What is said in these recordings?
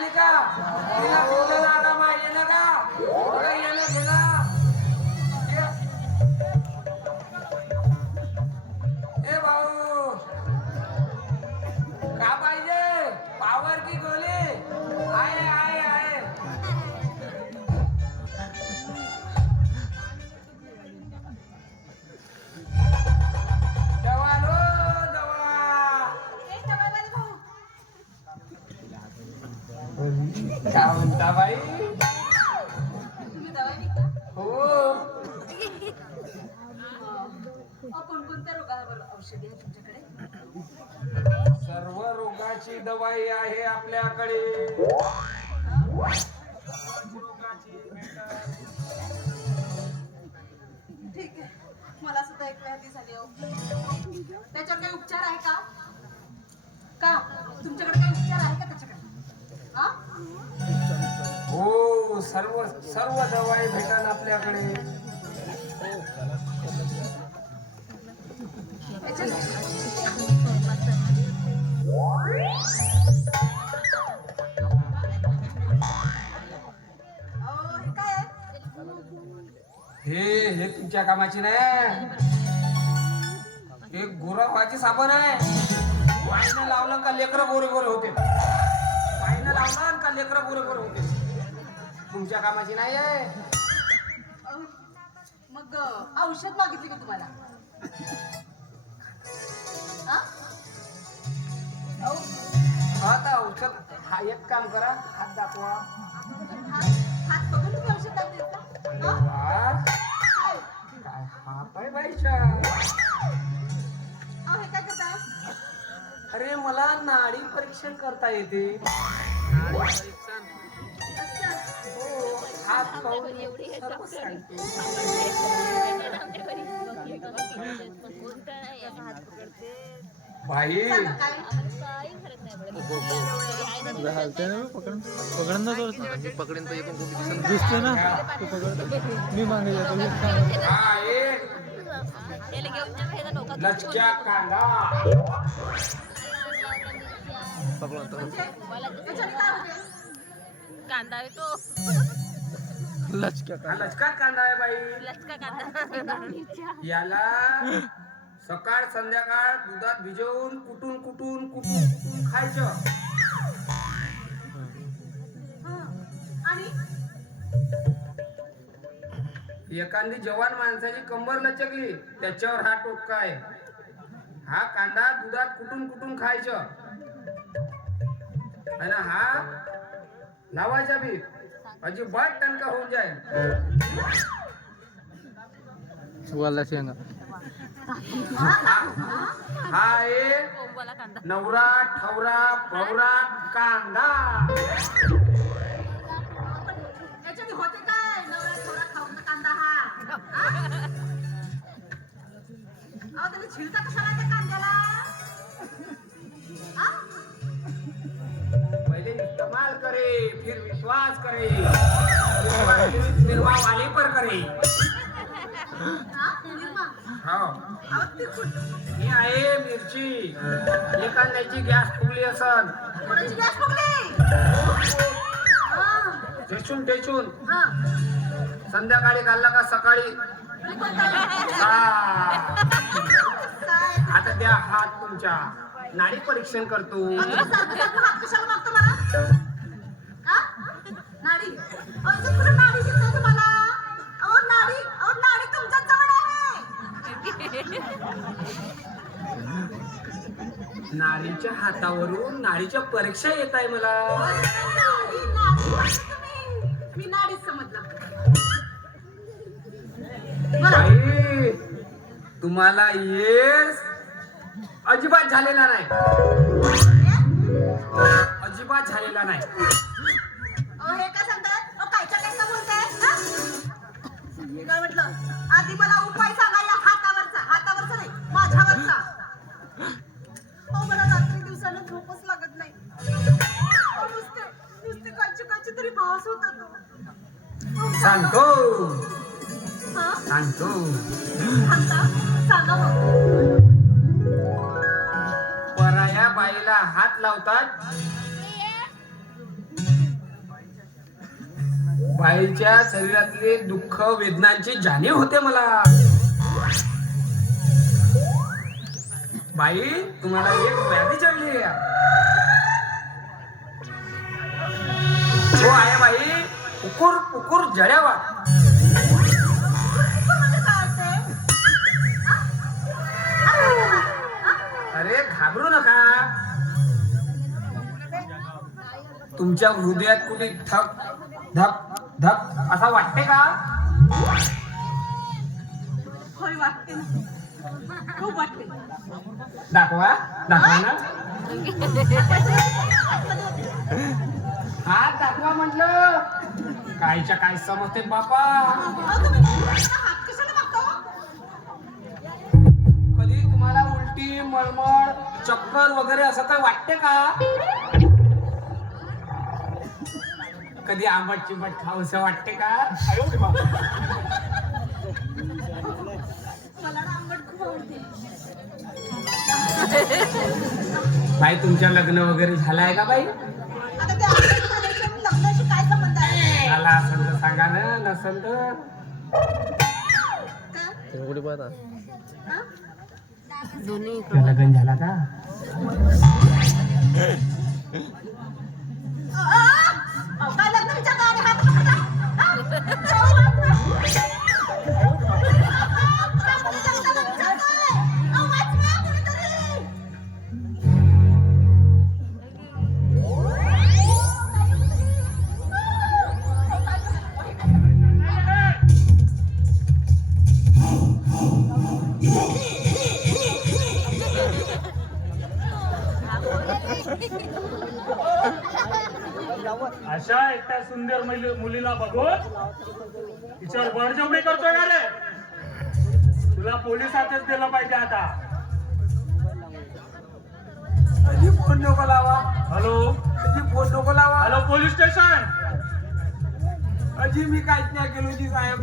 आली का तिला बोलून आला माहिती ना का पुढे येणं घेणं ए भाऊ का पाहिजे पावर की गोली आहे आहे आहे दवा लो दवा काय म्हणता बाई तुम्ही दवा विकता? हो कोणकोणत्या रोगावर औषधी आहे तुमच्याकडे? सर्व रोगाची दवाई आहे आपल्याकडे ठीक आहे मला सुद्धा एक व्याधी झाली अहो. त्याच्यावर काही उपचार आहे का? का तुमच्याकडे काही उपचार आहे का त्याच्याकडे? हा? हो सर्व सर्व दवाई भेटल आपल्याकडे अहो, हे काय आहे? हे तुमच्या कामाची नाही एक गोरावाची साबण आहे पायनं लावलं का लेकरं गोरे गोरे होते पायनं लावलं का लेकरं गोरे गोरे होते तुमच्या कामाची नाही आहे अहो, मग औषध मागितले का तुम्हाला? हा? अहो, आता औषध हा एक काम करा हात दाखवा हात बघून तुम्ही औषध देत का? हा? वा, काय? काय हात आहे बाईच्या अहो, हे काय करताय? अरे मला नाडी परीक्षण करता येते नाडी परीक्षण अच्छा. हो हात पाहून सर्व सांगते बाई सांगा काय? पकडन ना पकडेन तर येतो दिसते ना तू पकड मी मागे जातो हा एक लचक्या कांदा त्याच्याने काय होते? कांदा आहे तो लचक्या हा लचका कांदा आहे बाई लचका कांदा याला सकाळ संध्याकाळ दुधात भिजवून कुटून कुटून कुटून कुटून खायचं हा. आणि एखादी जवान माणसाची कंबर लचकली त्याच्यावर हा टोटका आहे हा कांदा दुधात कुटून कुटून खायचं आणि हा लावायचा बी अजिबात टणका होऊन जाईल वाला शेंगा हा आहे कोंबवाला कांदा नवरा ठवरा पवरा कांदा याच्याने होते काय? नवरा थोडा खाऊन कांदा हा. हा? अहो, तुम्ही छिलता कशाला त्या कांद्याला? हा? पहले इस्तेमाल करे फिर विश्वास करे निर्वाह वाले पर करे हा? निर्मा. हो अहो, तिखट. ही आहे मिरची एखाद्याची गॅस फुगली असन कोणाची गॅस फुगली? हा. ठेचून ठेचून हा. संध्याकाळी खाल्ला का सकाळी तुम्ही कोणता आहे? आ, काय? आता द्या हात तुमच्या नाडी परीक्षण करतो अहो, तुम्ही सारखं सारखं हात कशाला मागतो मला? हा? नाडी. अहो, इथं कुठं नाडी दिसते तुम्हाला? अहो, नाडी तुमच्याच जवळ आहे. नाडीच्या हातावरून नाडीच्या परीक्षा येत आहे मला नाडी, नाडी. मी नाडीच समजलं. बरं. बाई तुम्हाला येस अजिबात झालेला नाही अजिबात झालेला नाही अहो, हे काय सांगताय? अहो, कायच्या कायचा बोलताय? हा? मी काय म्हटलं? आधी मला उपाय सांगा या हातावरचा नाही, माझ्यावरचा. अहो, मला रात्री दिवसाला झोपच लागत नाही. अहो, नुसते कायचे तरी भास होता तो. अहो, सांगतो हा? सांगतो सांगा मग. पराया बाईला हात लावतात बाईच्या शरीरातले दुःख वेदनांची जाणीव होते मला. बाई तुम्हाला एक व्याधी चढली आहे. हो आहे बाई, पुकुर पुकुर जड्यावा. म्हणजे काय असते? अरे घाबरू नका. तुमच्या हृदयात कुठे धक धक धक असा वाटते का? होय वाटते ना, खूप वाटते. दाखवा दाखवा ना. हात दाखवा म्हटलं. कायच्या काय समजते बापा. अहो, तुम्ही हात कशाला मागता? कधी तुम्हाला उलटी मळमळ चक्कर वगैरे असं काही वाटते का? कधी आंबट चिंबट खाऊसं वाटते का? मला ना आंबट खूप आवडते. बाई तुमच्या लग्न वगैरे झालंय का बाई? आता ते आंबट खाण्याशी आणि लग्नाशी काय संबंध आहे? झाला असेल तर सांगा ना, नसेल तर. का? तुम्ही कुठे पाहता? हा? दोन्ही लग्न झाला का? अहो, काय लग्न विचारता आणि हात पकडता? हा? अहो, वाचवा. कोणी लग्नाला विचारतंय? अहो, वाचवा कोणीतरी. अशा एकट्या सुंदर मुलीला बघून तिच्यावर बळजबरी करतोय का रे? तुला पोलिसातच दिलं पाहिजे आता. अजी फोन नको लावा. हॅलो अजी फोन नको लावा. Hello police station. अजी मी काहीच नाही केलो जी साहेब.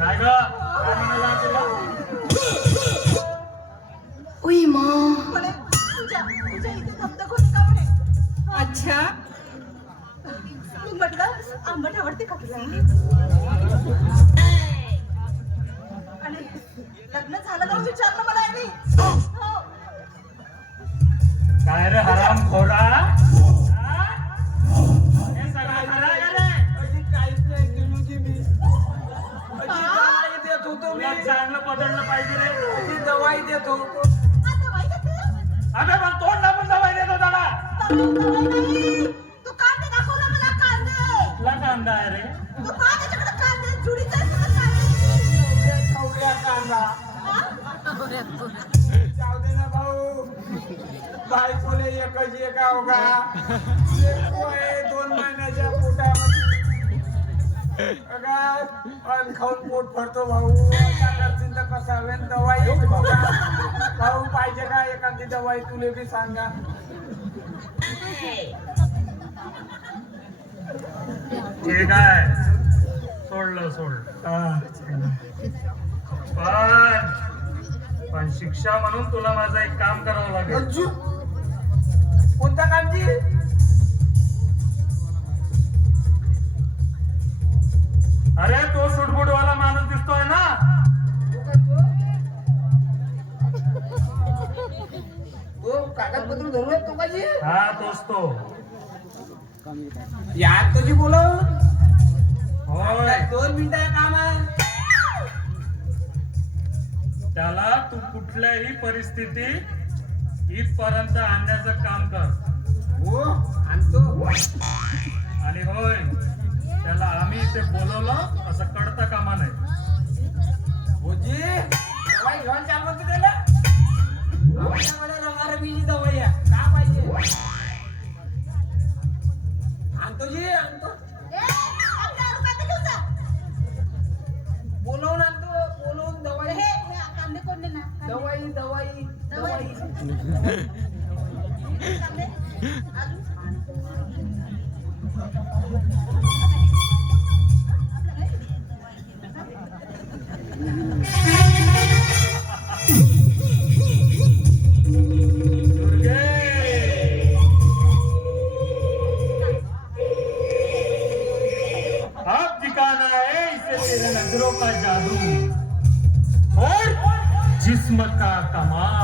काय ग काय म्हणाला तुला? अच्छा मी म्हटलं आंबट आवडते का तुला? आणि लग्न झालं का विचारलं मला यांनी. हो. काय रे हराम खोरा? हे सगळं खरं आहे का रे? अजी काहीच नाही केलो जी मी. अजी दवाई देत होतो मी. तुला चांगलं बदललं पाहिजे रे. अजी दवाई देत होतो. आता बाई घेते. अबे मग तोंड दाबून दवाई देतो त्याला. दवाई नाही. तू कांदे दाखवला मला कांदे. तुला कांदा आहे रे. तू पहा त्याच्याकडे कांदे जुडीचा आहे मला कांदे. खाऊया कांदा. हा? जाऊ दे ना भाऊ. बायकोले एकच एक आहो का? लेकरू आहे 2 महिन्याच्या पोटामध्ये. अगं, अन्न खाऊन पोट भरतो भाऊ. काय करशील तर कसा होईल? दवाई एक बघा. भाऊ पाहिजे का एखादी दवाई तुले बी सांगा. ठीक आहे सोडलं सोडलं. पण शिक्षा म्हणून तुला माझं एक काम करावं लागेल. अज्जू, कोणता कामजी? अरे तो सुटबुटवाला माणूस दिसतोय ना? तो कागदपत्र धरून येतो का जी? हा तोच तो. यार तुझी बोलव. होय 2 मिनिटं काम आहे. त्याला तू कुठल्याही परिस्थितीत इथपर्यंत आणण्याचं काम कर. हो आणतो. आणि होय त्याला आम्ही इथे बोलवलं असं कळता कामा नाही. भोजी दवाई घेऊन चाल म्हणतो त्याला. आमच्याकडे रंगारंगीची दवाई आहे. का पाहिजे? आणतो जी आणतो. आपल्या कांदे घेऊन जा. बोलवून आणतो. बोलवून दवाई. हे कांदे कोण देणार? दवाई दवाई दवाई. कांदे? अजून? दुर्गे, अब दिखाना है इसे तेरे नजरों का जादू और जिस्म का कमाल।